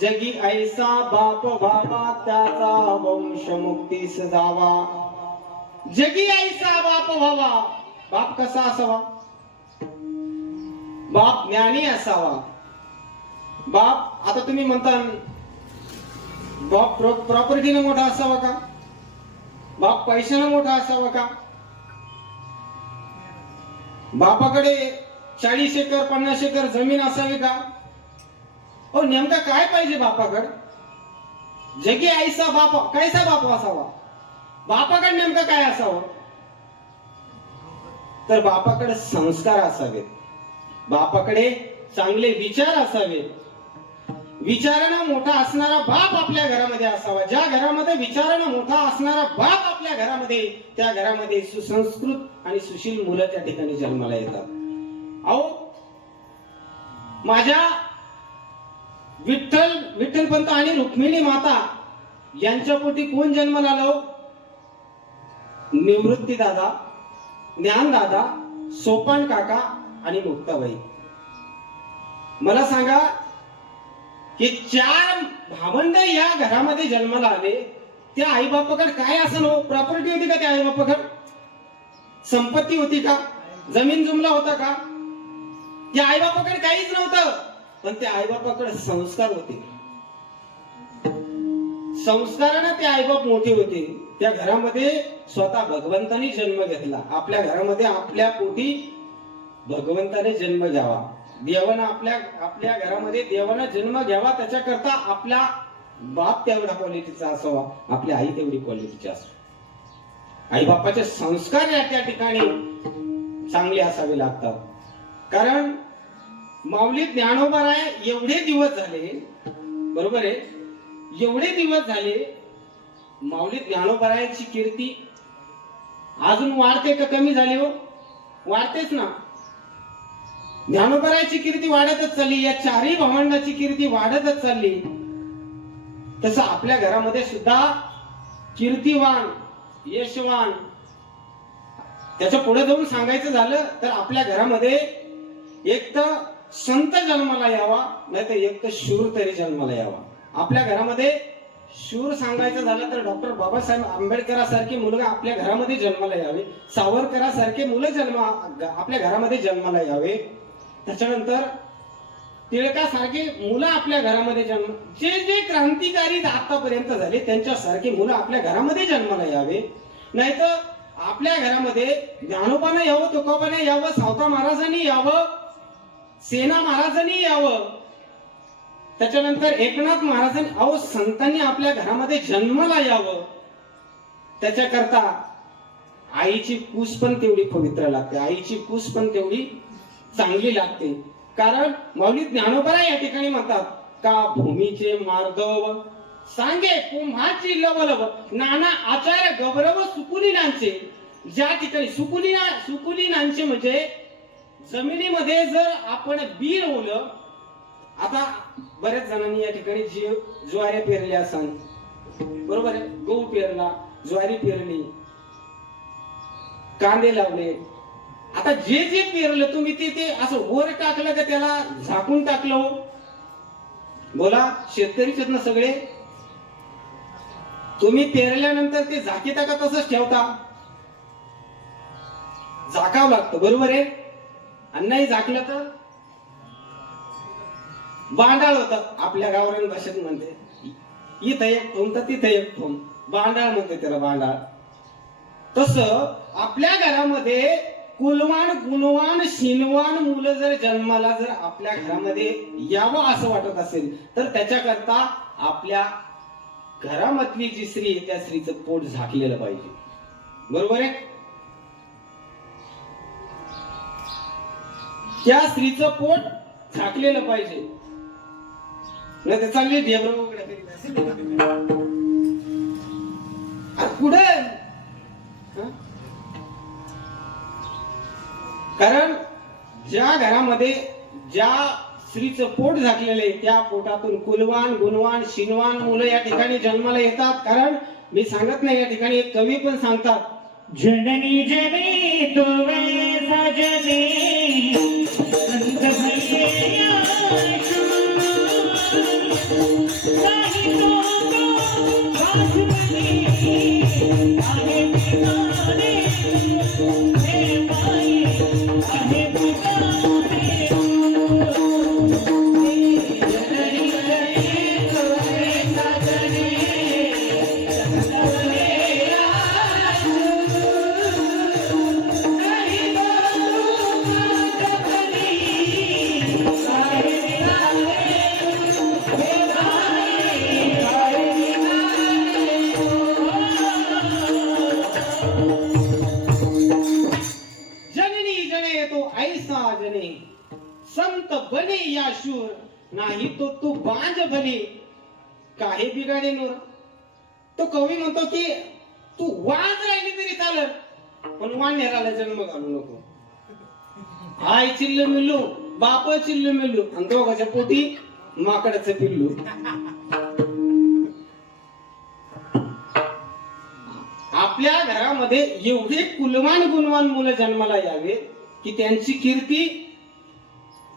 जगी ऐसा बाप व्हावा त्याचा वंश मुक्तीस जावा. जगी ऐसा बाप व्हावा. बाप कसा असावा? बाप ज्ञानी असावा. बाप आता तुम्ही म्हणता बाप प्रॉपर्टीने मोठा असावा का? बाप पैशाने मोठा असावा का? बापाकडे 40 एकर 50 एकर जमीन असावी का? हो, नेमका काय पाहिजे बापाकडे? जगी ऐसा बाप, कैसा बाप असावा? बापाकडे नेमकं काय असावं? तर बापाकडे संस्कार असावेत. बापाकडे चांगले विचार असावेत. विचारानं मोठा असणारा बाप आपल्या घरामध्ये असावा. ज्या घरामध्ये विचारानं मोठा असणारा बाप आपल्या घरामध्ये, त्या घरामध्ये सुसंस्कृत आणि सुशील मुलं त्या ठिकाणी जन्माला येतात. अहो, माझ्या विठ्ठलपंत आणि रुक्मिणी माता यांच्या पोटी कोण जन्माला आलो? निवृत्ती दादा, ज्ञान दादा, सोपान काका आणि मुक्ताबाई. मला सांगा की 4 भावंड या घरामध्ये जन्माला आले. त्या आई बापाकडे काय असं प्रॉपर्टी होती का? त्या आई बापाकडे संपत्ती होती का? जमीन जुमला होता का? त्या आई बापाकडे काहीच नव्हतं, पण त्या आई बापाकडे संस्कार होते. संस्काराने ते आई बाप मोठे होते. त्या घरामध्ये स्वतः भगवंताने जन्म घेतला. आपल्या घरामध्ये आपल्या पोटी भगवंताने जन्म घ्यावा. देवानं आपल्या घरामध्ये देवानं जन्म घ्यावा, त्याच्याकरता आपला बाप तेवढा क्वालिटीचा असावा, आपली आई तेवढी क्वालिटीची असावी. आई बापाचे संस्कार या त्या ठिकाणी चांगले असावे लागतात. कारण माऊली ज्ञानोबाराय एवढे दिवस झाले, बरोबर आहे, एवढे दिवस झाले माऊली ज्ञानोबारायांची कीर्ती अजून वाढते का कमी झाली? हो, वाढतेच ना. ज्ञानोबारायांची कीर्ती वाढतच चालली. या 4ही भावंडाची कीर्ती वाढतच चालली. तसं आपल्या घरामध्ये सुद्धा कीर्तिवान, यशवान, त्याच्या पुढे जाऊन सांगायचं झालं तर आपल्या घरामध्ये एक तर संत जन्माला यावा, नाही तर एक तर शूर तरी जन्माला यावा. आपल्या घरामध्ये शूर सांगायचं झालं तर डॉक्टर बाबासाहेब आंबेडकरांसारखे मुलगा आपल्या घरामध्ये जन्माला यावे. सावरकरांसारखे मुलं आपल्या घरामध्ये जन्माला यावे. त्याच्यानंतर टिळकासारखे मुलं आपल्या घरामध्ये जे क्रांतिकारी आतापर्यंत झाले त्यांच्यासारखे मुलं आपल्या घरामध्ये जन्माला यावे. नाहीतर आपल्या घरामध्ये ज्ञानोबानं यावं, तुकोबानं यावं, सावता महाराजांनी यावं, सेना महाराजांनी यावं, त्याच्यानंतर एकनाथ महाराजांनी, अहो संतांनी आपल्या घरामध्ये जन्माला यावं. त्याच्याकरता आईची पूस पण तेवढी पवित्र लागते, आईची पूस पण तेवढी चांगली लागते. कारण माऊली ज्ञानोबा या ठिकाणी म्हणतात का भूमीचे मार्गव सांगे कुंभाची लवलव नाना आचार्य गौरव सुकुलीनांचे. ज्या ठिकाणी सुकुलीनांचे म्हणजे जमिनीमध्ये जर आपण बी रोवलं, आता बऱ्याच जणांनी या ठिकाणी ज्वारी पेरल्या असन, बरोबर आहे, गहू पेरला, ज्वारी पेरली, कांदे लावले. आता जे पेरलं तुम्ही ते असं वर टाकलं का त्याला झाकून टाकलं? बोला, शेतकरीच आहेत ना सगळे. तुम्ही पेरल्यानंतर ते झाकीता का तसंच ठेवता? झाकावं लागतं, बरोबर आहे. आणि नाही झाकलं तर बांडाळ होतं. आपल्या गावरान भाषेत म्हणते इथं एक थोम तर तिथं एक थोम, बांडाळ म्हणते त्याला, बांडाळ. तसं आपल्या घरामध्ये कुलवान गुणवान शीलवान मुलं जर जन्माला जर आपल्या घरामध्ये यावं असं वाटत असेल तर त्याच्याकरता आपल्या घरामधली जी स्त्री आहे त्या स्त्रीचं पोट झाकलेलं पाहिजे, बरोबर आहे. त्या स्त्रीचं पोट झाकलेलं पाहिजे. नाही तर चांगली ढेबरं कुठे. कारण ज्या घरामध्ये ज्या स्त्रीचं पोट झाकलेलं आहे त्या पोटातून कुलवान गुणवान शीलवान मुलं या ठिकाणी जन्माला येतात. कारण मी सांगत नाही, या ठिकाणी एक कवी पण सांगतात, जननी जनी तुवे सजनी संत भैया जननी जने तो ऐसा जने संत बने या शूर नाही तो तू बांज भली काही बिगाडे नूर. तो कवी म्हणतो की तू वाज राहिली तरी चालत पण वाण्याराला जन्म घालू नको. आई चिल्लू मिल्लू बाप चिल्लू मिल्लू आणि दोघाच्या पोटी माकडाचं पिल्लू. आपल्या घरामध्ये एवढे कुलवान गुणवान मुलं जन्माला यावे की त्यांची कीर्ती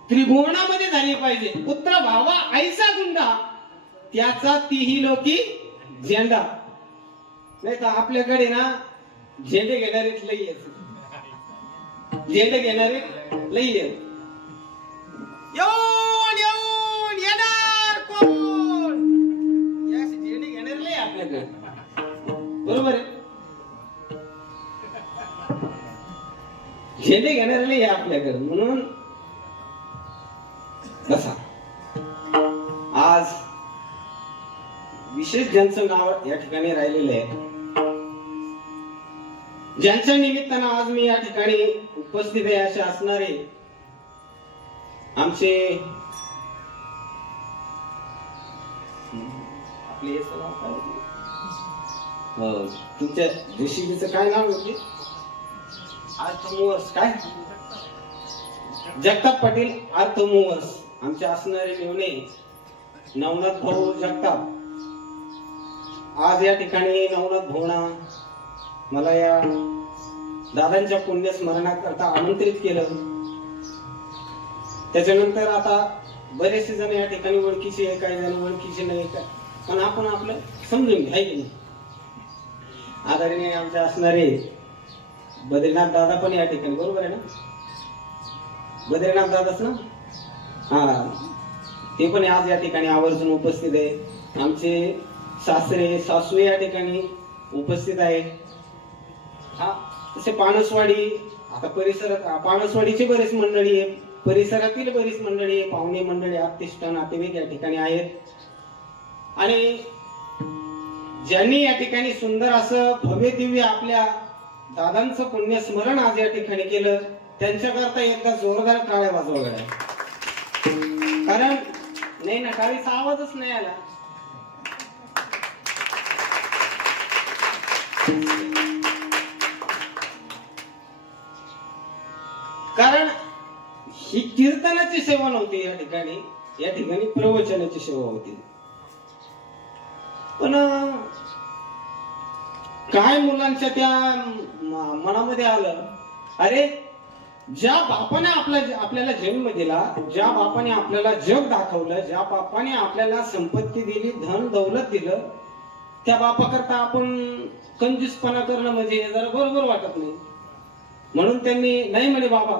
त्रिभुवनामध्ये झाली पाहिजे. पुत्र भावा ऐसा गुंडा त्याचा तीही लोकी झेंडा. नाही तर आपल्याकडे ना झेंडे घेणारे लई आहेत. झेंडे घेणारे लई आहेत. येऊन येऊन येणार कोण या झेंडे घेणारे लई आपल्याकडे. बरोबर आहे. झेंडे घेणारे लई आपल्याकडे. म्हणून कसा आज विशेष ज्यांचं नाव या ठिकाणी राहिलेलं आहे, ज्यांच्या निमित्तानं आज मी या ठिकाणी उपस्थित आहे असे असणारे आमचे आपले नाव काय तुमच्या ऋषीचं काय नाव होते? अर्थमूवर्स काय जगताप पाटील अर्थमूवर्स आमचे असणारे मेवणे नवनाथ भाऊ जगताप. आज या ठिकाणी नवनाथ भाऊना मला या दादांच्या पुण्य स्मरणाकरता आमंत्रित केलं. त्याच्यानंतर आता बरेचसे जण या ठिकाणी ओळखीचे आहे, काही जण ओळखीचे नाही, पण आपण आपलं समजून घ्याय की नाही. आदरणीय आमचे असणारे बद्रीनाथ दादा पण या ठिकाणी, बरोबर आहे ना? बद्रीनाथ दादाच ना? हा, ते पण आज या ठिकाणी आवर्जून उपस्थित आहे. आमचे सासरे सासू या ठिकाणी उपस्थित आहे. हा, तसे पानसवाडी आता परिसरात पानसवाडीची बरीच मंडळी आहे, परिसरातील बरीच मंडळी आहे, पाहुणे मंडळी आत्तिष्ट नातेवाईक या ठिकाणी आहेत. आणि ज्यांनी या ठिकाणी सुंदर असं भव्य दिव्य आपल्या दादांचं पुण्य स्मरण आज या ठिकाणी केलं त्यांच्याकरता एकदा जोरदार टाळ्या वाजवा गड्या. कारण नाही ना, टाळीचा आवाजच नाही आला. कारण ही कीर्तनाची सेवा नव्हती या ठिकाणी प्रवचनाची सेवा होती. पण काय मुलांच्या त्या मनामध्ये आलं, अरे ज्या बापाने आपल्याला जन्म दिला, ज्या बापाने आपल्याला जग दाखवलं, ज्या बापाने आपल्याला संपत्ती दिली, धन दौलत दिलं, त्या बापाकरता आपण कंजूसपणा करणं म्हणजे जरा बरोबर वाटत नाही. म्हणून त्यांनी नाही म्हणे बाबा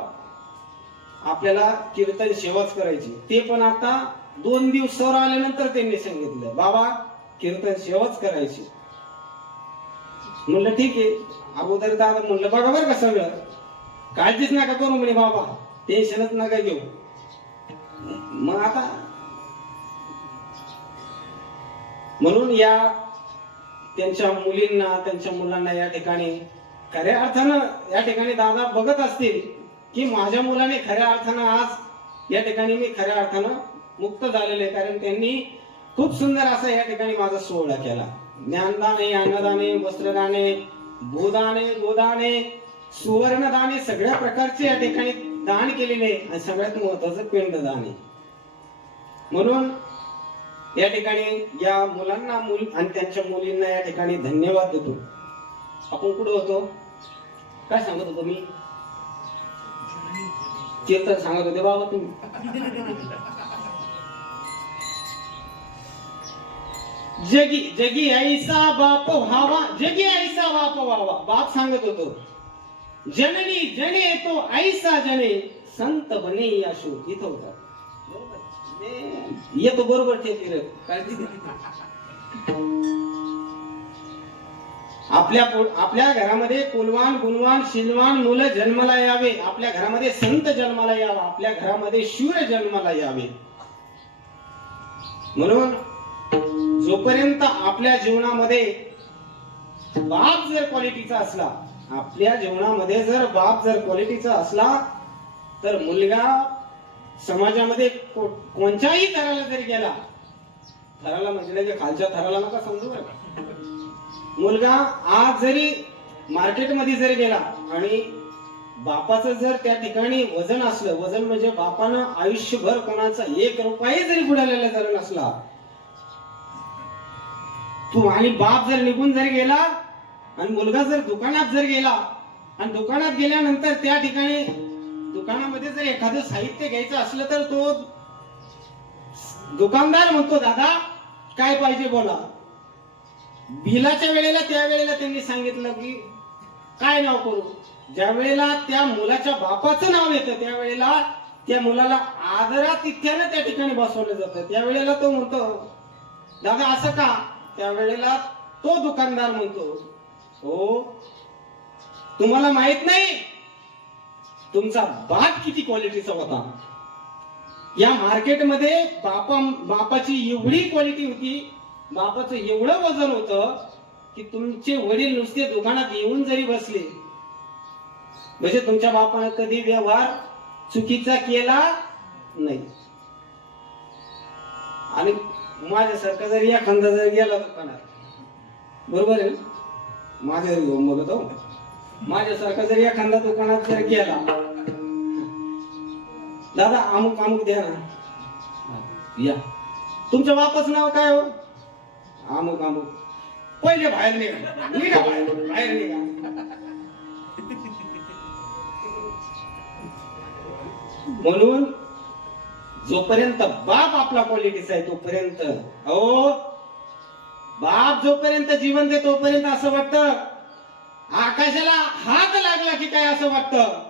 आपल्याला कीर्तन सेवाच करायची. ते पण आता 2 दिवसावर आल्यानंतर त्यांनी सांगितलं बाबा कीर्तन सेवाच करायची. म्हणलं ठीक आहे. अगोदर दादा म्हणलं बघा बरं का सगळं, काळजीच नका करू म्हणे बाबा, टेन्शनच नका घेऊ. मग आता म्हणून या त्यांच्या मुलींना त्यांच्या मुलांना या ठिकाणी खऱ्या अर्थानं या ठिकाणी दादा बघत असतील की माझ्या मुलाने खऱ्या अर्थानं आज या ठिकाणी मी खऱ्या अर्थानं मुक्त झालेले, कारण त्यांनी खूप सुंदर असा या ठिकाणी माझा सोहळा केला. ज्ञानदाने, अन्नदाने, वस्त्रदाने, भूदाने, गोदाने, सुवर्णदाने सगळ्या प्रकारचे या ठिकाणी दान केलेले आणि सगळ्यात महत्वाचं पिंडदाने. म्हणून या ठिकाणी या मुलांना आणि त्यांच्या मुलींना या ठिकाणी धन्यवाद देतो. आपण कुठे होतो, काय सांगत होतो मी? कीर्तन सांगत होते बाबा तुम्ही. जगी जगी ऐसा बाप व्हावा, जगी ऐसा बाप व्हावा. बाप सांगत होतो, जननी जने तो ऐसा जने, संत बने या शो. इथं होता येतो बरोबर ठेवली रे. आपल्या घरामध्ये कुलवान गुणवान शीलवान मुलं जन्माला यावे, आपल्या घरामध्ये संत जन्माला यावा, आपल्या घरामध्ये शूर जन्माला यावे. म्हणून जोपर्यंत आपल्या जीवनामध्ये बाप जर क्वालिटीचा असला, आपल्या जीवनामध्ये जर बाप जर क्वालिटीचा असला, तर मुलगा समाजामध्ये कोणत्याही थराला जरी गेला, थराला म्हणजे खालच्या थराला नका समजू बरं का. मुलगा आज जरी मार्केटमध्ये जरी गेला आणि बापाचं जर त्या ठिकाणी वजन असलं, वजन म्हणजे बापानं आयुष्यभर कोणाचा 1 रुपया जरी बुडालेला जर नसला, तू आणि बाप जर निघून जरी गेला आणि मुलगा जर दुकानात जर गेला आणि दुकानात गेल्यानंतर त्या ठिकाणी दुकानामध्ये जर एखादं साहित्य घ्यायचं असलं, तर तो दुकानदार म्हणतो, दादा काय पाहिजे बोला. बिलाच्या वेळेला त्या वेळेला त्यांनी सांगितलं की काय नाव करू. ज्या वेळेला त्या मुलाच्या बापाचं नाव येतं, त्यावेळेला त्या मुलाला आदरातिथ्यानं त्या ठिकाणी बसवलं जातं. त्यावेळेला तो म्हणतो, दादा असं का. त्यावेळेला तो दुकानदार म्हणतो, हो तुम्हाला माहित नाही तुमचा बाप किती क्वालिटीचा होता. या मार्केटमध्ये बापाची एवढी क्वालिटी होती, बापाचं एवढं वजन होतं की तुमचे वडील नुसते दुकानात येऊन जरी बसले, म्हणजे तुमच्या बापाने कधी व्यवहार चुकीचा केला नाही. आणि माझ्यासारखा जरी एखादा जर गेला दुकानात, बरोबर आहे, माझ्या घेऊन बोलतो, माझ्यासारखा जरी एखादा दुकानात जर गेला, दादा अमुक अमुक द्या ना, या तुमच्या बापाचं नाव काय हो, अमुक अमुक. पहिले बाहेर निघा, निघा बाहेर निघा. म्हणून जोपर्यंत बाप आपला क्वालिटीचा आहे तोपर्यंत, अहो बाप जोपर्यंत जिवंत आहे तोपर्यंत असं वाटतं आकाशाला हात लागला की काय असं वाटतं.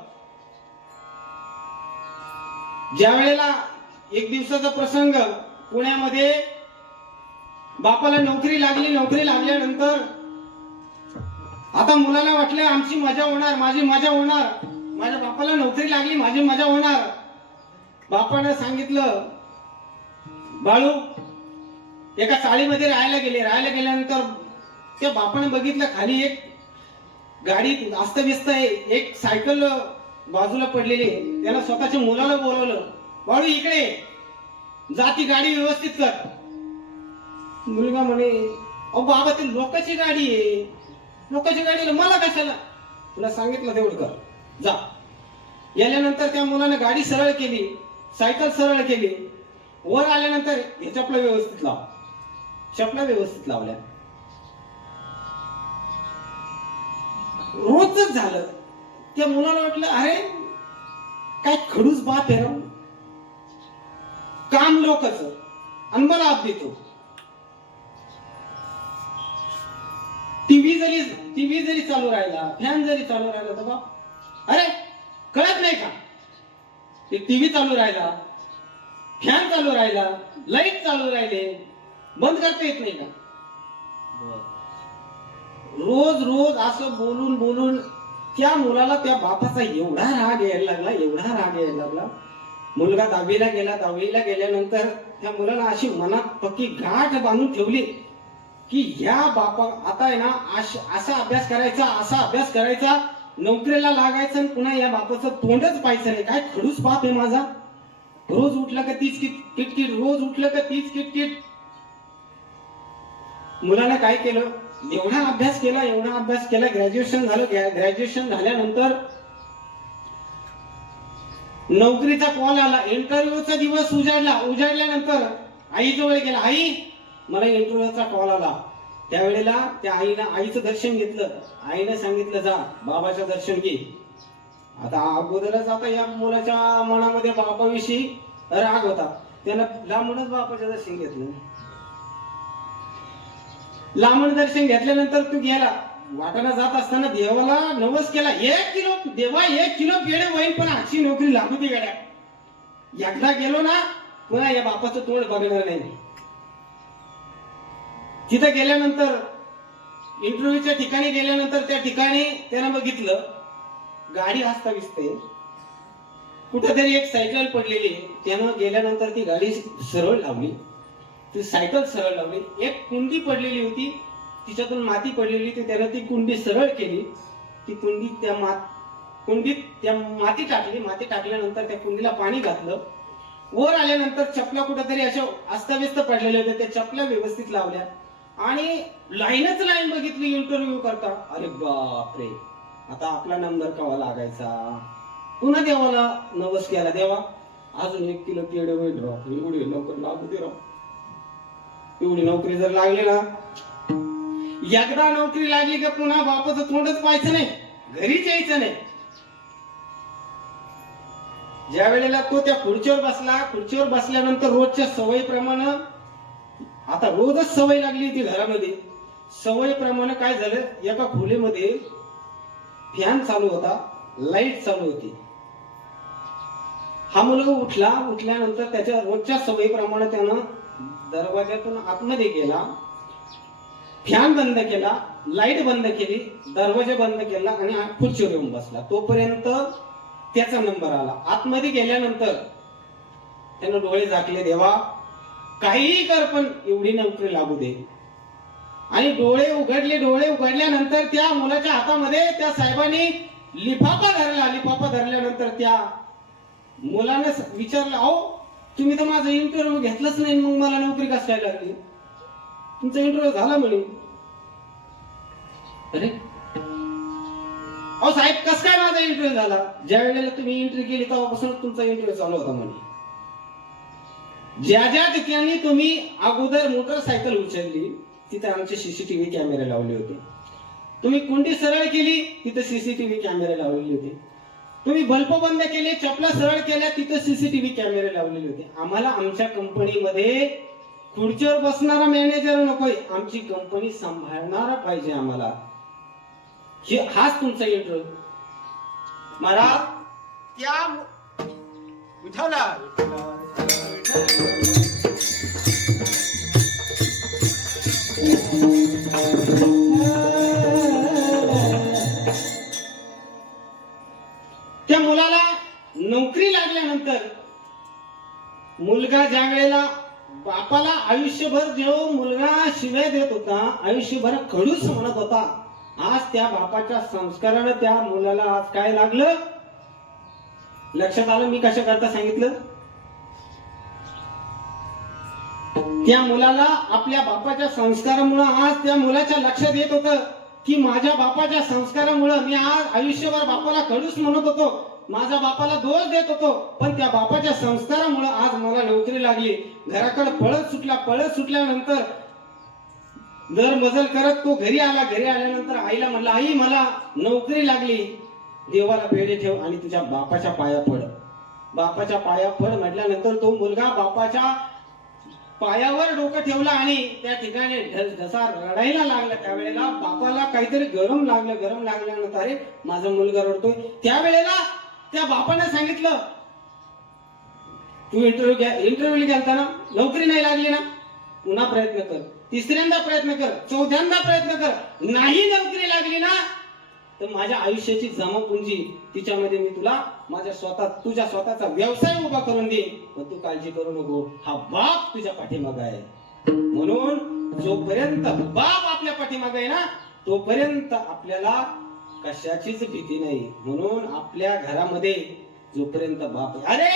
ज्या वेळेला एक दिवसाचा प्रसंग, पुण्यामध्ये बापाला नोकरी लागली. नोकरी लागल्यानंतर आता मुलाला वाटलं आमची मजा होणार, माझी मजा होणार, माझ्या बापाला नोकरी लागली, माझी मजा होणार. बापानं सांगितलं, बाळू एका चाळीमध्ये राहायला गेले. राहायला गेल्यानंतर त्या बापानं बघितलं खाली एक गाडी अस्तव्यस्त आहे, एक सायकल बाजूला पडलेली. त्याला स्वतःच्या मुलाला बोलवलं, बाळू इकडे जा, ती गाडी व्यवस्थित कर. मुलगा म्हणे, अहो बाबा ती लोकांची गाडी आहे, लोकांची गाडी मला कशाला. तुला सांगितलं तेवढं कर, जा. गेल्यानंतर त्या मुलाने गाडी सरळ केली, सायकल सरळ केली. वर आल्यानंतर हे चपला व्यवस्थित लाव, चपला व्यवस्थित लावल्या. रोजच झालं. त्या मुलाला वाटलं, अरे काय खडूस बाप आहे, काम लोकच आणि मला आप देतो. टीव्ही जरी चालू राहिला, फॅन जरी चालू राहिला, तर बाप अरे कळत नाही का, ते टीव्ही चालू राहिला, फॅन चालू राहिला, लाईट चालू राहिले, बंद करता येत नाही का. रोज रोज असं बोलून बोलून त्या मुलाला त्या बापाचा एवढा राग यायला लागला, एवढा राग यायला लागला. मुलगा 10वीला गेला. 10वीला गेल्यानंतर त्या मुलाला अशी मनात पक्की गाठ बांधून ठेवली की ह्या बापा आता आहे ना असा अभ्यास करायचा, असा अभ्यास करायचा, नोकरीला लागायचं आणि पुन्हा या बापाचं तोंडच पाहायचं नाही. काय खडूस बाप आहे माझा, रोज उठलं का तीच किटकिट, रोज उठलं का तीच किटकिट. मुलाला काय केलं, एवढा अभ्यास केला, एवढा अभ्यास केला, ग्रॅज्युएशन झालं. ग्रॅज्युएशन झाल्यानंतर नोकरीचा कॉल आला, इंटरव्ह्यूचा दिवस उजाडल्यानंतर आईजवळ गेला, आई मला इंटरव्ह्यूचा कॉल आला. त्यावेळेला त्या आईचं दर्शन घेतलं. आईने सांगितलं, जा बाबाचं दर्शन घे. आता अगोदरच आता या मुलाच्या मनामध्ये बापाविषयी राग होता, त्यानं लांबूनच बापाचं दर्शन घेतलं. लांबून दर्शन घेतल्यानंतर तू गेला वाटाणा जात असताना देवाला नवस केला 1 किलो देवा 1 किलो पेढे होईल पण आजची नोकरी लागू दे गड्या. एकदा गेलो ना पुन्हा या बापाचं तोंड बघणार नाही. तिथं गेल्यानंतर इंटरव्ह्यूच्या ठिकाणी गेल्यानंतर त्या ठिकाणी त्यानं बघितलं गाडी हस्ताविसते कुठेतरी एक सायकल पडलेली. त्यानं गेल्यानंतर ती गाडी सरळ लावली, ती सायकल सरळ लावली. एक कुंडी पडलेली होती तिच्यातून माती पडलेली होती, त्यानं ती कुंडी सरळ केली. ती कुंडी कुंडीत त्या माती टाकली. माती टाकल्यानंतर त्या कुंडीला पाणी घातलं. वर आल्यानंतर चपला कुठेतरी अशा अस्ताव्यस्त पडलेल्या होत्या, त्या चपला व्यवस्थित लावल्या आणि लाईनच लाईन बघितली इंटरव्ह्यू करता. अरे बापरे, आता आपला नंबर केव्हा लागायचा. पुन्हा देवाला नवस केला, देवा अजून 1 किलो पेढे होईल राव, एवढी नोकरी लागू दे राव. एवढी नोकरी जर लागली ना, एकदा नोकरी लागली का पुन्हा बापाचं तोंडच पाहायचं नाही, घरीच यायचं नाही. ज्या वेळेला तो त्या खुर्चीवर बसला, खुर्चीवर बसल्यानंतर रोजच्या सवयीप्रमाणे, आता रोजच सवय लागली होती घरामध्ये, सवयीप्रमाणे काय झालं, एका खोलीमध्ये फॅन चालू होता, लाईट चालू होती. हा मुलगा उठला, उठल्यानंतर त्याच्या रोजच्या सवयीप्रमाणे त्यानं दरवाज्यातून आतमध्ये गेला, फॅन बंद केला, लाईट बंद केली, दरवाजा बंद केला आणि खुर्चीवर येऊन बसला. तोपर्यंत त्याचा नंबर आला. आतमध्ये गेल्यानंतर त्यानं डोळे झाकले, देवा काहीही कर पण एवढी नोकरी लागू दे. आणि डोळे उघडले. डोळे उघडल्यानंतर त्या मुलाच्या हातामध्ये त्या साहेबांनी लिफाफा धरला. लिफाफा धरल्यानंतर त्या मुलाने विचारलं, अहो तुम्ही तर माझा इंटरव्ह्यू घेतलाच नाही, मग मला नोकरी कशी काय लागली. तुमचा इंटरव्ह्यू झाला म्हणे. अरे अहो साहेब कस काय माझा इंटरव्ह्यू झाला. ज्या वेळेला तुम्ही एंट्री केली तेव्हापासून तुमचा इंटरव्ह्यू चालू होता म्हणे. ज्या ज्या ठिकाणी तुम्ही अगोदर मोटरसायकल उचलली तिथे आमचे सीसीटीव्ही कॅमेरे लावले होते. तुम्ही कुंडी सरळ केली तिथे सीसीटीव्ही कॅमेरे लावलेले होते. तुम्ही बल्ब बंद केले, चपला सरळ केल्या तिथे सीसीटीव्ही कॅमेरे लावलेले होते. आम्हाला आमच्या कंपनीमध्ये खुर्चीवर बसणारा मॅनेजर नकोय, आमची कंपनी सांभाळणारा पाहिजे आम्हाला. हाच तुमचा इंटरव्ह्यू. महाराज त्या विठाला त्या मुलाला नोकरी लागल्यानंतर मुलगा ज्या वेळेला बापाला आयुष्यभर जो मुलगा शिव्या देत होता, आयुष्यभर खडूस म्हणत होता, आज त्या बापाच्या संस्काराने त्या मुलाला आज काय लागलं लक्षात आलं. मी कशा करता सांगितलं. त्या मुलाला आपल्या बापाच्या संस्कारामुळे आज त्या मुलाच्या लक्षात येत होतं की माझ्या बापाच्या संस्कारामुळे मी आज आयुष्यभर बापाला खडूस म्हणत होतो, माझ्या बापाला दोष देत होतो, पण त्या बापाच्या संस्कारामुळे आज मला नोकरी लागली. घराकडे पळत सुटला. पळत सुटल्यानंतर दर मजल करत तो घरी आला. घरी आल्यानंतर आईला म्हणला, आई मला नोकरी लागली, देवाला पेढे ठेव आणि तुझ्या बापाच्या पाया पड. बापाच्या पाया पड म्हटल्यानंतर तो मुलगा बापाच्या पायावर डोकं ठेवला आणि त्या ठिकाणी जसा रडायला लागला. त्यावेळेला बापाला काहीतरी गरम लागलं. गरम लागल्यानंतर अरे माझा मुलगा रडतोय. त्यावेळेला त्या बापाने सांगितलं, तू इंटरव्ह्यू गेलता ना, नोकरी नाही लागली ना, पुन्हा प्रयत्न कर, तिसऱ्यांदा प्रयत्न कर, चौथ्यांदा प्रयत्न कर, नाही नोकरी लागली ना तर माझ्या आयुष्याची जमापुंजी तिच्यामध्ये मी तुला तुझ्या स्वतःचा व्यवसाय उभा करून देईन, पण तू काळजी करू नको, हा बाप तुझ्या पाठीमागे आहे. म्हणून जोपर्यंत बाप आपल्या पाठीमागे आहे ना तोपर्यंत आपल्याला कशाचीच भीती नाही. म्हणून आपल्या घरामध्ये जोपर्यंत बाप आहे, अरे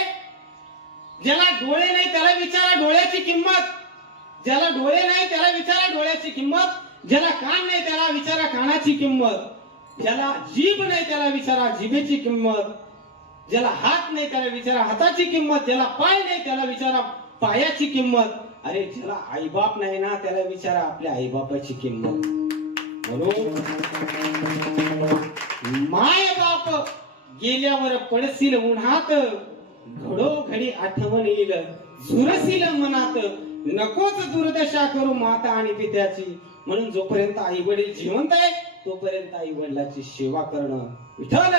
ज्याला डोळे नाही त्याला विचारा डोळ्याची किंमत, ज्याला डोळे नाही त्याला विचारा डोळ्याची किंमत, ज्याला कान नाही त्याला विचारा कानाची किंमत, ज्याला जीभ नाही त्याला विचारा जिभेची किंमत, ज्याला हात नाही त्याला विचारा हाताची किंमत, ज्याला पाय नाही त्याला विचारा पायाची किंमत, अरे ज्याला आईबाप नाही ना त्याला विचारा आपल्या आईबापाची किंमत. म्हणून माय बाप गेल्यावर पडशील उन्हात, घडोघडी आठवण येईल झुरशील मनात, नकोच दुर्दशा करू माता आणि पित्याची, म्हणून जोपर्यंत आई वडील जिवंत आहे तोपर्यंत आई वडिलांची सेवा करणं. विठ्ठल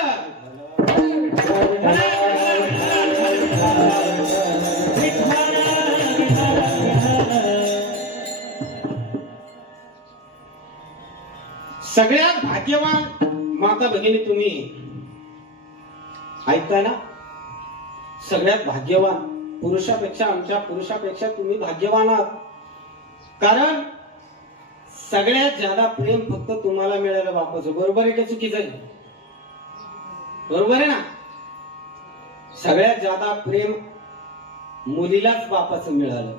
सगळ्यात भाग्यवान माता भगिनी तुम्ही ऐकताय ना. सगळ्यात भाग्यवान पुरुषापेक्षा, आमच्या पुरुषापेक्षा तुम्ही भाग्यवान आहात. कारण सगळ्यात ज्यादा प्रेम फक्त तुम्हाला मिळालं बापाचं. बरोबर आहे का चुकीचं आहे? बरोबर आहे ना. सगळ्यात ज्यादा प्रेम मुलीलाच बापाचं मिळालं.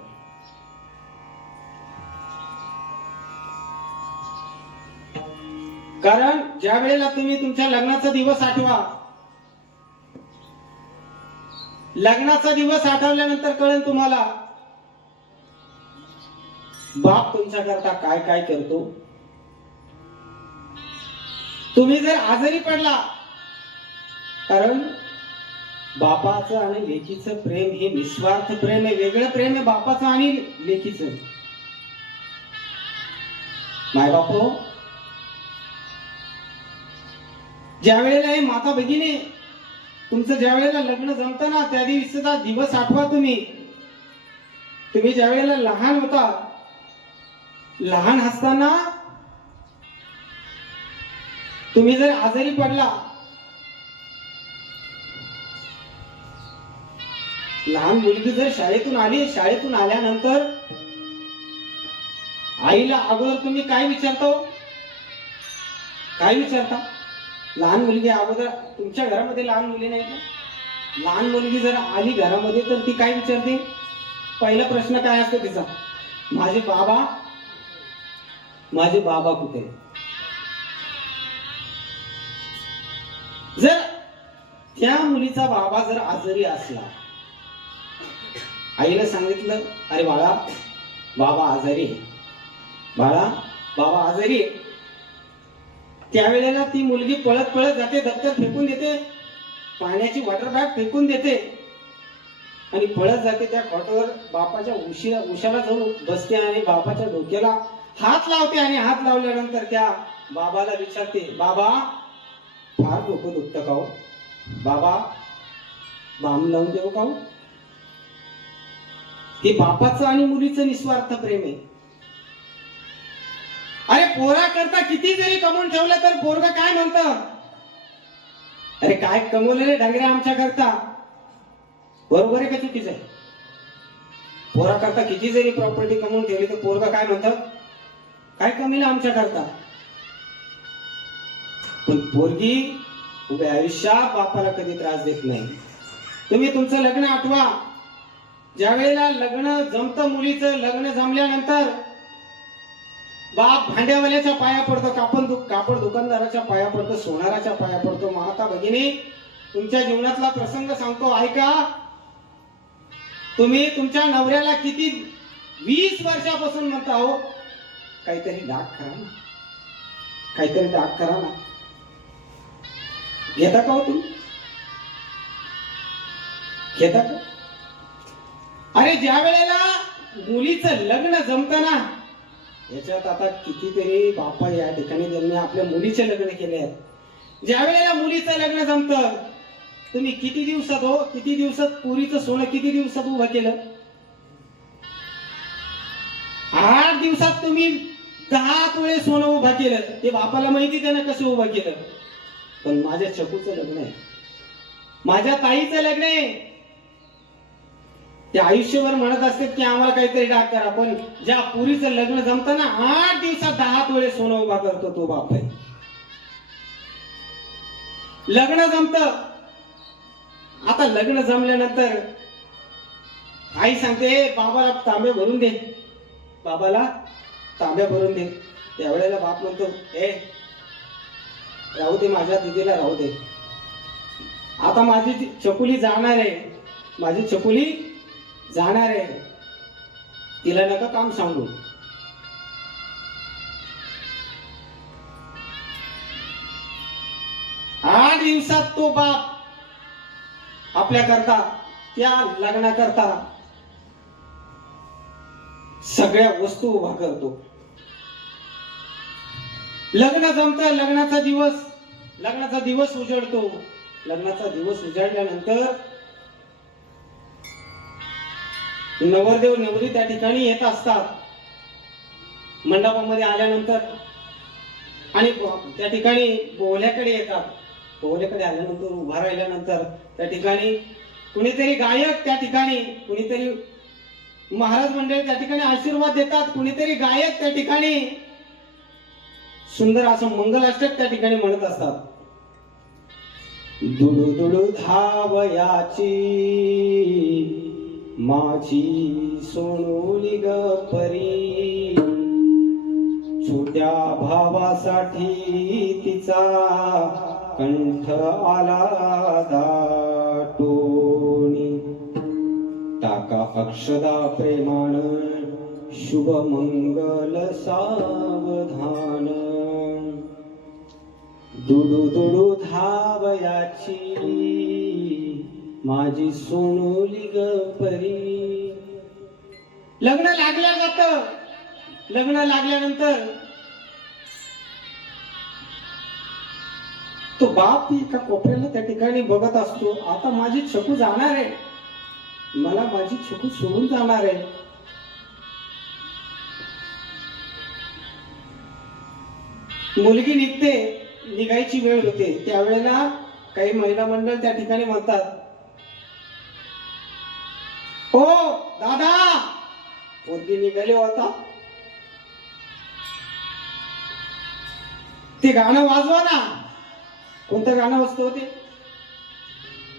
कारण ज्या वेळेला तुम्ही तुमच्या लग्नाचा दिवस आठवा, लग्नाचा दिवस आठवल्यानंतर कळेल तुम्हाला बाप तुमच्या करता काय काय करतो. तुम्ही जर आजारी पडला, कारण बापाचं आणि लेकीचं प्रेम हे निस्वार्थ प्रेम आहे. वेगळं प्रेम आहे बापाचं आणि लेकीचं. माय बापो, ज्या वेळेला हे माता भगिनी तुमचं ज्या वेळेला लग्न जमतं ना त्या दिवशीचा दिवस आठवा. तुम्ही ज्या वेळेला लहान होता, लहान असताना तुम्ही जर आजारी पडला, लहान मुलगी जर शाळेतून आली, शाळेतून आल्यानंतर आईला अगोदर तुम्ही काय विचारतो? काय विचारता? लहान मुलगी अगोदर तुमच्या घरामध्ये लहान मुली नाही का? लहान मुलगी जर आली घरामध्ये तर ती काय विचारते? पहिला प्रश्न काय असतो तिचा? माझे बाबा कुठे? जर त्या मुलीचा बाबा जर आजारी असला, आईला सांगितलं अरे बाळा बाबा आजारी आहे, बाळा बाबा आजारी आहे, त्यावेळेला ती मुलगी पळत पळत जाते, दप्तर फेकून देते, पाण्याची वॉटर बॅग फेकून देते आणि पळत जाते त्या कॉटवर बापाच्या उशाला जाऊन बसते आणि बापाच्या डोक्याला हात लावते आणि हात लावल्यानंतर त्या बाबाला विचारते, बाबा फार डोकं दुखतं का हो? बाबा बाम लावून देऊ का हो? हे बापाचं आणि मुलीचं निस्वार्थ प्रेम आहे. अरे पोरा करता किती जरी कमवून ठेवलं तर पोरगा काय म्हणतं? अरे काय कमवलं रे डांगऱ्या आमच्या करता. बरोबर आहे का चुकीचं आहे? पोरा करता किती जरी प्रॉपर्टी कमवून ठेवली तर पोरगा काय म्हणतं? काय कमीला आमच्या करता. पण पोरगी उभ्या आयुष्यात बापाला कधी त्रास देत नाही. तुम्ही तुमचं लग्न आठवा, ज्या वेळेला लग्न जमतं, मुलीचं लग्न जमल्यानंतर बाप भांड्यावाल्याच्या पाया पडतो, कापड दुकानदाराच्या पाया पडतो, सोनाराच्या पाया पडतो. माता भगिनी तुमच्या जीवनातला प्रसंग सांगतो ऐका. तुम्ही तुमच्या नवऱ्याला किती 20 वर्षापासून म्हणता हो काहीतरी डाग करा ना, काहीतरी डाग करा ना. घेता का हो तुम्ही? घेता का? अरे ज्या वेळेला मुलीचं लग्न जमतं ना, याच्यात आता कितीतरी बापा या ठिकाणी त्यांनी आपल्या मुलीचे लग्न केले आहेत. ज्या वेळेला मुलीचं लग्न जमतं, तुम्ही किती दिवसात पुरीचं सोनं किती दिवसात उभं केलं? 8 दिवसात तुम्ही 10 तोळे सोनं उभं केलं. ते बापाला माहिती त्यानं कसं उभं केलं. पण माझ्या चकूचं लग्न आहे, माझ्या ताईचं लग्न आहे, ते आयुष्यभर म्हणत असतात की आम्हाला काहीतरी डाग करा. पण ज्या पुरीचं लग्न जमतं ना, 8 दिवसात 10 तोळे सोनं उभा करतो तो बाप आहे. लग्न जमतं. आता लग्न जमल्यानंतर आई सांगते बाबाला तांबे भरून दे, बाबाला तांब्या भरून दे. त्यावेळेला बाप म्हणतो ए राहू दे, माझ्या दिदीला राहू दे. आता माझी चकुली जाणार आहे, माझी चकुली जाणार आहे, तिला नका काम सांगू. आठ दिवसात तो बाप आपल्या करता, त्या लग्नाकरता सगळ्या वस्तू उभा करतो. लग्न जमतं, लग्नाचा दिवस उजळतो. लग्नाचा दिवस उजाडल्यानंतर नवरदेव नवरी त्या ठिकाणी येत असतात. मंडपामध्ये आल्यानंतर आणि त्या ठिकाणी बोहल्याकडे येतात. बोहल्याकडे आल्यानंतर उभा राहिल्यानंतर त्या ठिकाणी कुणीतरी गायक, त्या ठिकाणी कुणीतरी महाराज मंडळी त्या ठिकाणी आशीर्वाद देतात. कुणीतरी गायक त्या ठिकाणी सुंदर असं मंगलाष्टक त्या ठिकाणी म्हणत असतात. दुडू दुडू धावयाची माझी सोनुली ग परी, छोट्या भावासाठी तिचा कंठ आला दाटोनी, टाका अक्षदा प्रेमान शुभ मंगल सावधान, दुडू दुडू धावयाची माझी सोनुली ग परी. लग्न लागल्यानंतर तो बाप एका कोपऱ्याला त्या ठिकाणी बघत असतो. आता माझी छकू जाणार आहे, मला माझी छकू सोडून जाणार आहे. मुलगी निघायची वेळ होते. त्यावेळेला काही महिला मंडळ त्या ठिकाणी म्हणतात, हो दादा, पोरगी निघाली होता, ते गाणं वाजवा ना. कोणतं गाणं वाजतो ते?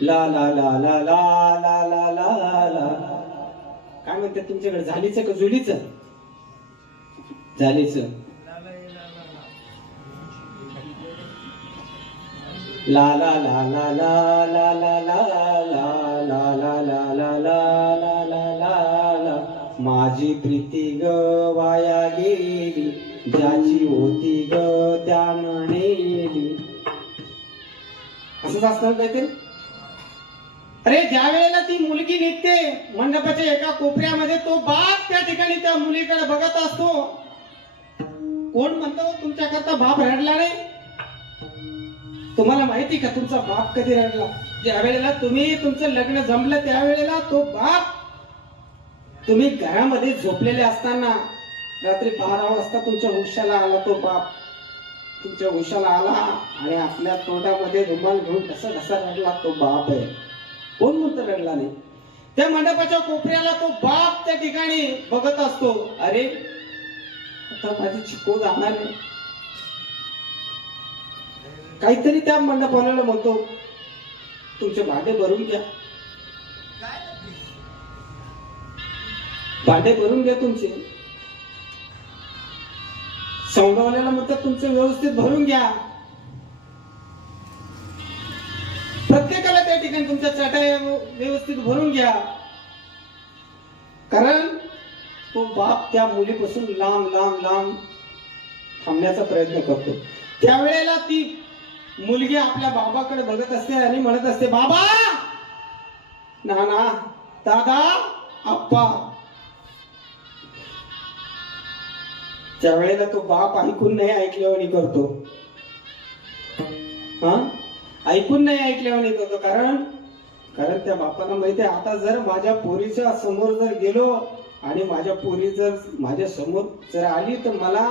ला ला ला ला ला ला ला ला ला. काय म्हणतात तुमच्याकडे? झालीचं का जुलीचं? झालीचं. ला ला ला ला ला ला ला ला ला ला ला ला ला ला ला ला ला. माझी प्रीती ग वाया गेली, ज्याची होती ग त्यानं नेली. असंच असतं काहीतरी. अरे ज्या वेळेला ती मुलगी निघते मंडपाच्या एका कोपऱ्यामध्ये, तो बाप त्या ठिकाणी त्या मुलीकडे बघत असतो. कोण म्हणतो तुमच्या करता बाप रडला नाही? तुम्हाला माहिती का तुमचा बाप कधी रडला? ज्या वेळेला तुम्ही तुमचं लग्न जमलं त्यावेळेला तो बाप, तुम्ही घरामध्ये झोपलेले असताना रात्री 12 वाजता तुमच्या उशाला आला. तो बाप तुमच्या उशाला आला आणि आपल्या तोंडामध्ये रुमाल घेऊन कसा रडला. तो बाप आहे. कोण म्हणतं रडला नाही? त्या मंडपाच्या कोपऱ्याला तो बाप त्या ठिकाणी बघत असतो. अरे आता माझी चिको जाणार आहे. काहीतरी त्या मंडपवाल्याला म्हणतो, तुमचे भांडे भरून घ्या, भांडे भरून घ्या तुमचे. सौंदावाल्याला म्हणतात तुमचे व्यवस्थित भरून घ्या. प्रत्येकाला त्या ठिकाणी तुमच्या चटाया व्यवस्थित भरून घ्या. कारण तो बाप त्या मुलीपासून लांब लांब लांब थांबण्याचा प्रयत्न करतो. त्यावेळेला ती मुलगी आपल्या बाबाकडे बघत असते आणि म्हणत असते, बाबा, नाना, दादा, आप्पा. त्यावेळेला तो बाप ऐकून नाही ऐकल्यावानी करतो. ऐकून नाही ऐकल्यावानी करतो. कारण त्या बापाला माहिती आहे, आता जर माझ्या पोरीच्या समोर जर गेलो आणि माझ्या पोरी जर माझ्या समोर जर आली तर मला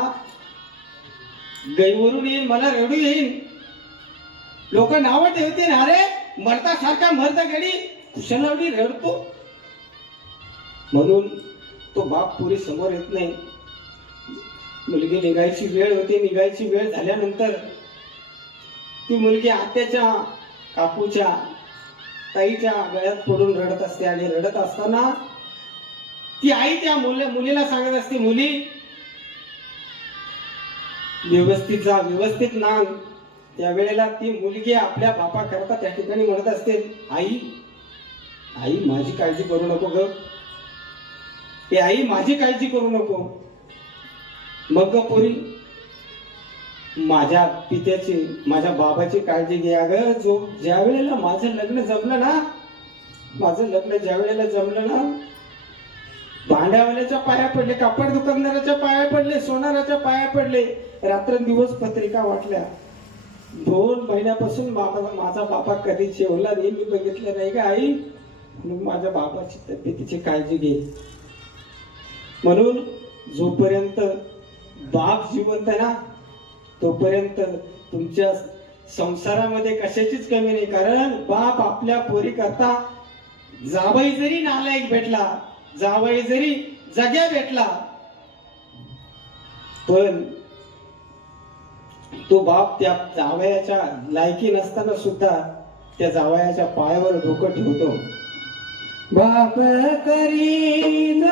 गैवरून येईल, मला रडू येईल. लोक नावं ठेवतील, अरे मरतासारखा मर्द गडी कुशलवडी रडतो. म्हणून तो बाप पुरी समोर येत नाही. मुलगी निघायची वेळ होती. निघायची वेळ झाल्यानंतर ती मुलगी आत्याच्या, काकूच्या, ताईच्या गळ्यात पडून रडत असते. आणि रडत असताना ती आई त्या मुलीला सांगत असते, मुली व्यवस्थित जा, व्यवस्थित नांद. त्यावेळेला ती मुलगी आपल्या बापा करता त्या ठिकाणी म्हणत असते, आई, आई माझी काळजी करू नको ग. ते आई माझी काळजी करू नको. मग ग पोरी, माझ्या पित्याची, माझ्या बाबाची काळजी घ्या ग. ज्या वेळेला माझं लग्न जमलं ना, भांड्यावाल्याच्या पाया पडले, कापड दुकानदाराच्या पाया पडले, सोनाराच्या पाया पडले, रात्रंदिवस पत्रिका वाटल्या. 2 महिन्यापासून माझा बाबा कधी जेवला नाही, मी बघितलं नाही का आई, म्हणून माझ्या बाबाची तब्येतीची काळजी घे. म्हणून जोपर्यंत बाप जिवंत आहे ना, तोपर्यंत तुमच्या संसारामध्ये कशाचीच कमी नाही. कारण बाप आपल्या पोरी करता जावई जरी नालायक भेटला, जावई जरी जग्या भेटला, पण तो बाप त्या जावयाच्या लायकी नसताना सुद्धा त्या जावयाच्या पायावर डोकं ठेवतो. बाप करी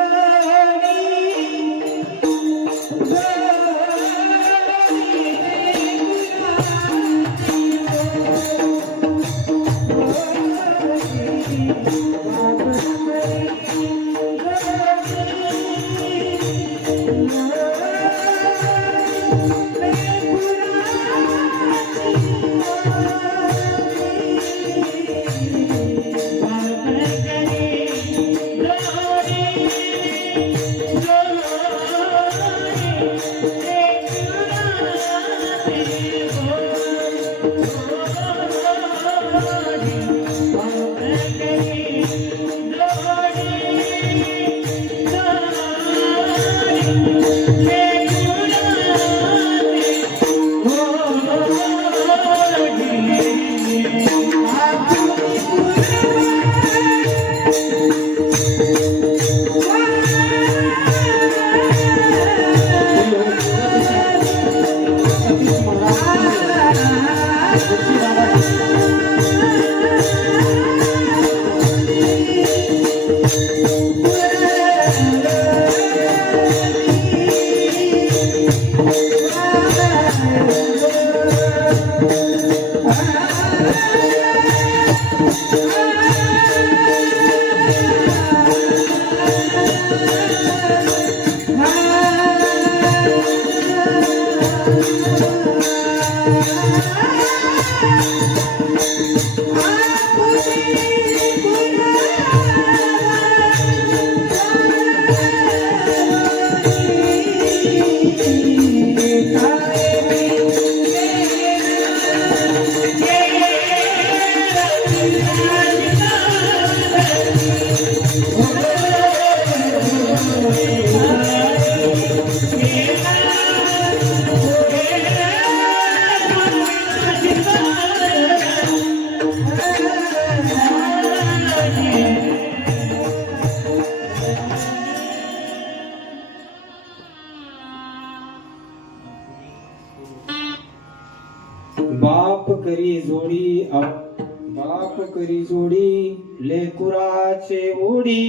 बाप करी जोडी, बाप करी जोडी, लेकुराचे ओढी,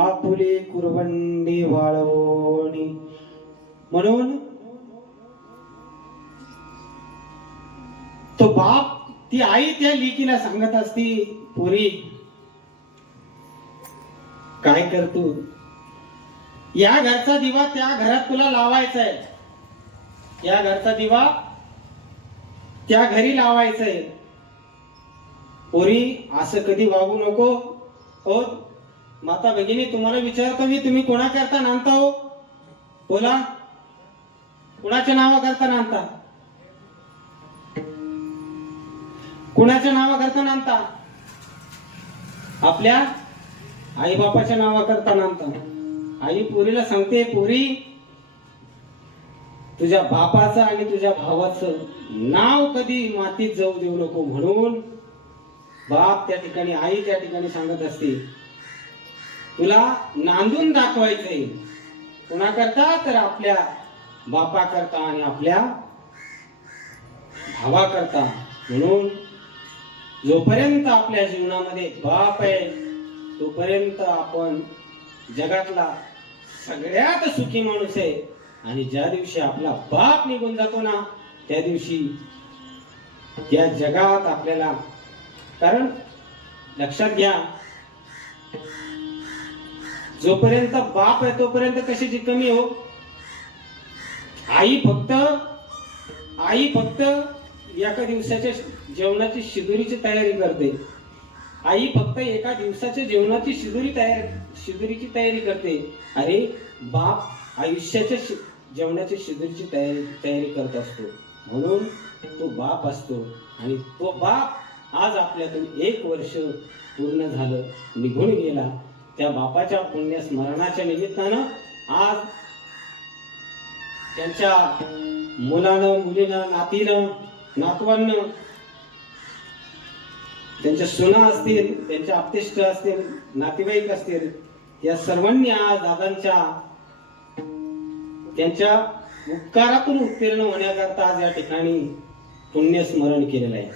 आपुले कुरवंडी वाळवणी. म्हणून तो बाप, ती आई त्या लेकीला सांगत असती, पोरी काय करतो, या घरचा दिवा त्या घरात तुला लावायचा आहे, या घरचा दिवा त्या घरी लावायचंय. पोरी असं कधी वागू नको. हो माता भगिनी, तुम्हाला विचारतो मी, तुम्ही कोणा करता नांदता हो? बोला, कुणाच्या नावा करता नांदता? कुणाच्या नावा करता नांदता? आपल्या आई बापाच्या नावा करता नांदता. आई पोरीला सांगते, पोरी तुझ्या बापाचं आणि तुझ्या भावाचं नाव कधी मातीत जाऊ देऊ नको. म्हणून बाप त्या ठिकाणी, आई त्या ठिकाणी सांगत असते, तुला नांदून दाखवायचंय. कोणा करता? तर आपल्या बापा करता आणि आपल्या भावा करता. म्हणून जोपर्यंत आपल्या जीवनामध्ये बाप आहे, तोपर्यंत आपण जगातला सगळ्यात सुखी माणूस आहे. आणि ज्या दिवशी आपला बाप निघून जातो ना, त्या दिवशी त्या जगात आपल्याला, कारण लक्षात घ्या, जोपर्यंत बाप आहे तोपर्यंत कशाची कमी हो. आई फक्त एका दिवसाच्या जेवणाची शिदोरीची तयारी करते. आई फक्त एका दिवसाच्या जेवणाची शिदुरीची तयारी करते. अरे बाप आयुष्याच्या जेवणाची शिदुरीची तयारी करत असतो. म्हणून तो बाप असतो. आणि तो बाप आज आपल्यातून 1 वर्ष पूर्ण झालं, निघून गेला. त्या बापाच्या पुण्य स्मरणाच्या निमित्तानं आज त्यांच्या मुलानं, मुलीनं, नातीनं, नातवांनं, त्यांच्या सुना असतील, त्यांच्या आप्तेष्ट असतील, नातेवाईक असतील, या सर्वांनी आज दादांच्या त्यांच्या उपकारातून उत्तीर्ण होण्याकरता आज या ठिकाणी पुण्यस्मरण केलेलं आहे.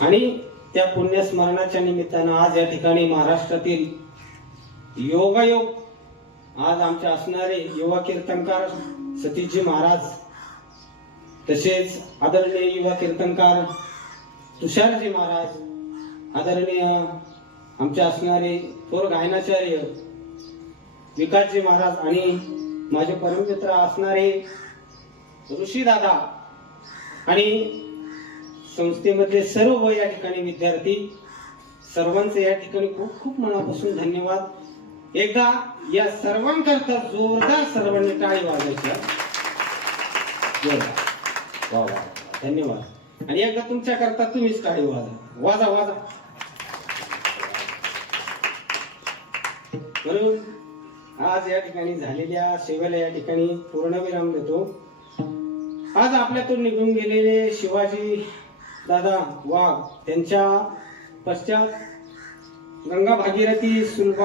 आणि त्या पुण्यस्मरणाच्या निमित्तानं आज या ठिकाणी महाराष्ट्रातील योगायोग आज आमचे असणारे युवा कीर्तनकार सतीशजी महाराज, तसेच आदरणीय युवा कीर्तनकार तुषारजी महाराज, आदरणीय आमचे असणारे थोर गायनाचार्य विकासजी महाराज आणि माझे परममित्र असणारे ऋषी दादा आणि संस्थेमधले सर्व या ठिकाणी विद्यार्थी, सर्वांचे या ठिकाणी खूप खूप मनापासून धन्यवाद. एकदा या सर्वांकरता जोरदार सर्वांनी टाळी वाजवायची. वा वा, धन्यवाद. आणि एकदा तुमच्या करता तुम्हीच टाळी वाजा वाजा. म्हणून आज या ठिकाणी झालेल्या सेवेला या ठिकाणी पूर्णविराम देतो. आज आपल्यातून निघून गेलेले शिवाजी दादा वाघ, त्यांच्या पश्चात गंगा भागीरथी सुलभा